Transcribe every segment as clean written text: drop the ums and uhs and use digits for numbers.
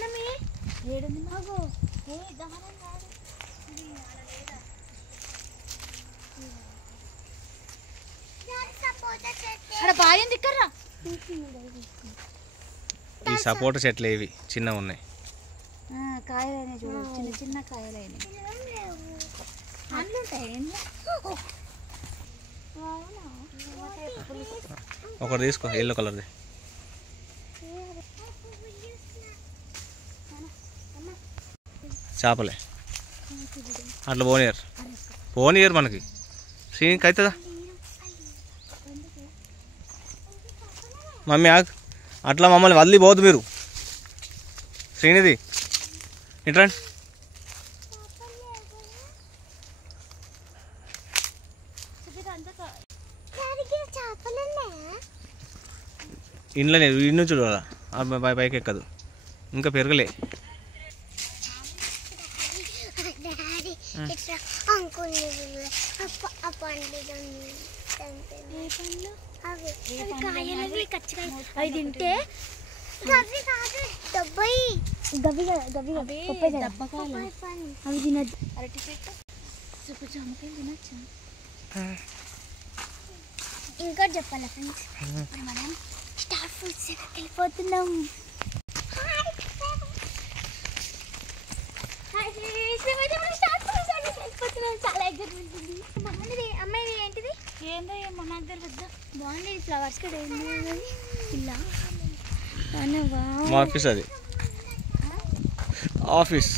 దాహనమే ఏడుంది మాకు ఏ దాహనం కాదు అక్కడ బాగింది కర్రా ఈ సపోటా చెట్లు ఏవి చిన్నగా ఉన్నాయి కాయలైనా చూడు చిన్న చిన్న కాయలైనా ఒకటి తీసుకో ఎల్లో కలర్ది చేపలే అట్లా పోనీయరు మనకి శ్రీనికి అవుతుందా మమ్మీ ఆగు అట్లా మమ్మల్ని వదిలిపోవద్దు మీరు శ్రీనిధి ఇట్రండి ఇంట్లోనే ఇన్ని చూడాలా పైకి ఎక్కదు ఇంకా పెరగలే అవి తింటే అవి తినద్దు అరటి చెట్టు జామకాయలు తినచ్చు ఇంకా చెప్పాలా ఫ్రెండ్స్ మనం స్టార్ ఫ్రూట్స్ వెళ్ళిపోతున్నాం చాలా ఎగ్జైట్మెంట్ ఉంది బాగుంది అమ్మాయి ఏంటిది ఏందో ఏమో నాకు తెలియదు బాగుంది ఫ్లవర్స్ కూడా ఏంది ఇలా ఆఫీస్ అది office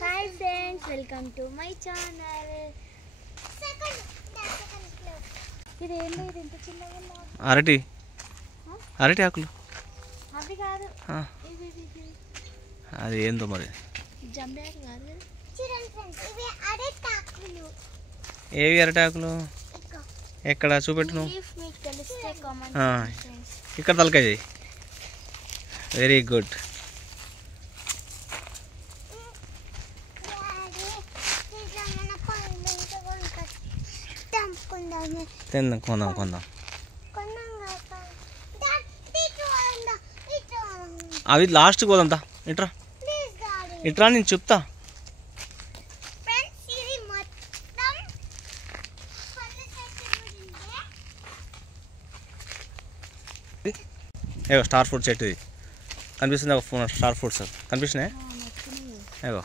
hi friends welcome to my channel ఇది ఏంటి ఇది ఇంత చిన్నగా అరటి ఆకులు అవి కాదు అది ఏందో మరి జంబే ఆకు కాదు ఏవి అరటాకులు ఎక్కడ చూపెట్టు ఇక్కడ తలకాయ చేయి వెరీ గుడ్ కొందాం అవి లాస్ట్కి పోదాంతా ఇట్రా నేను చెప్తా ఏగో స్టార్ ఫ్రూట్ చెట్టు ఇది కనిపిస్తుంది ఒక స్టార్ ఫ్రూట్స్ కనిపిస్తున్నాయి ఏగో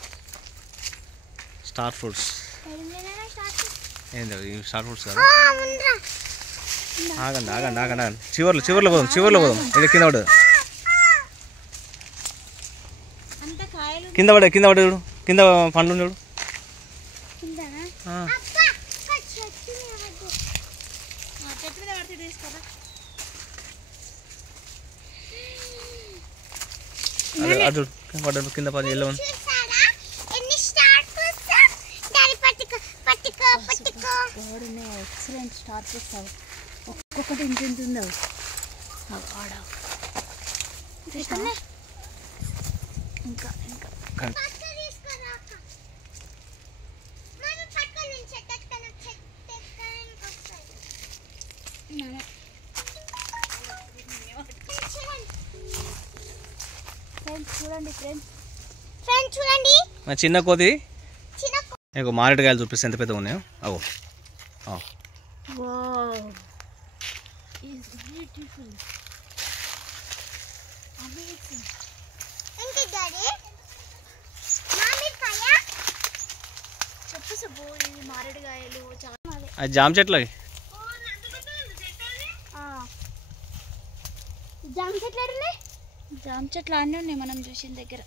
స్టార్ ఫ్రూట్స్ ఏంది స్టార్ ఫ్రూట్స్ కదా ఆగండి చివర్లో పోదాం ఇది కింద పడదు కింద పడే చూడు కింద పండ్లు చూడు అదే పడ్డాడు కింద పడి ఎల్లో ఎక్సలెంట్ స్టార్ ఫ్రూట్స్ ఒక్కొక్కటి ఇంత ఉందో ఇంకా చూడండి చిన్న కోతి మారేడుకాయలు చూపిస్తే ఎంత పెద్దగా ఉన్నాయో అగో అది జామ చెట్లు జామ చెట్లు అన్నీ ఉన్నాయి మనం చూసిన దగ్గర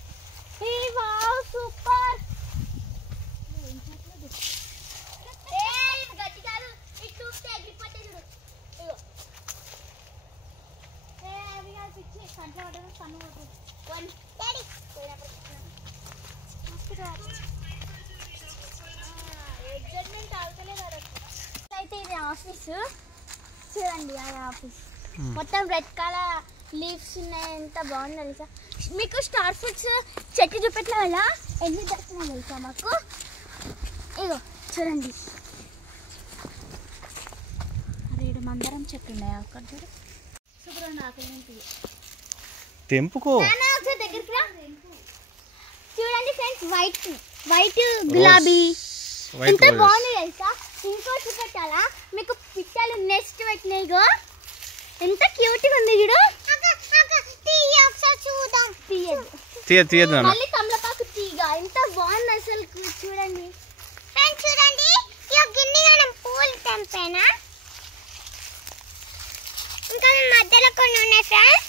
సూపర్ అయితే ఇది ఆఫీస్ చూడండి అది ఆఫీస్ మొత్తం రెడ్ కలర్ లీవ్స్ ఉన్నాయి, ఎంత బాగుంది తెలుసా. మీకు స్టార్ ఫ్రూట్స్ చెట్టు చూపెట్ల వల్ల ఎన్ని దొరుకుతున్నాయి తెలుసా మాకు. ఇగో చూడండి, అరే ఇక్కడ మందరం చెట్టు ఉన్నాయి అక్కడ చూడు. శుభ్రం ఆకలి తెంపుకో దగ్గరికి రా. చూడండి ఫ్రెండ్స్, వైట్ గులాబీ ఎంత బాగుంది తెలుసా. ఇంకోటి పెట్టాలా మీకు, పిట్టలు నెక్స్ట్ పెట్టినాయిగో, ఎంత క్యూట్గా ఉంది చూడు. తీయదు మళ్ళీ తమలపాకు తీగ ఎంత బాగుంది అసలు. చూడండి చూడండి, గిన్నె పూలు తెంపేనా. ఇంకా మధ్యలో కొన్ని ఉన్నాయి ఫ్రెండ్స్.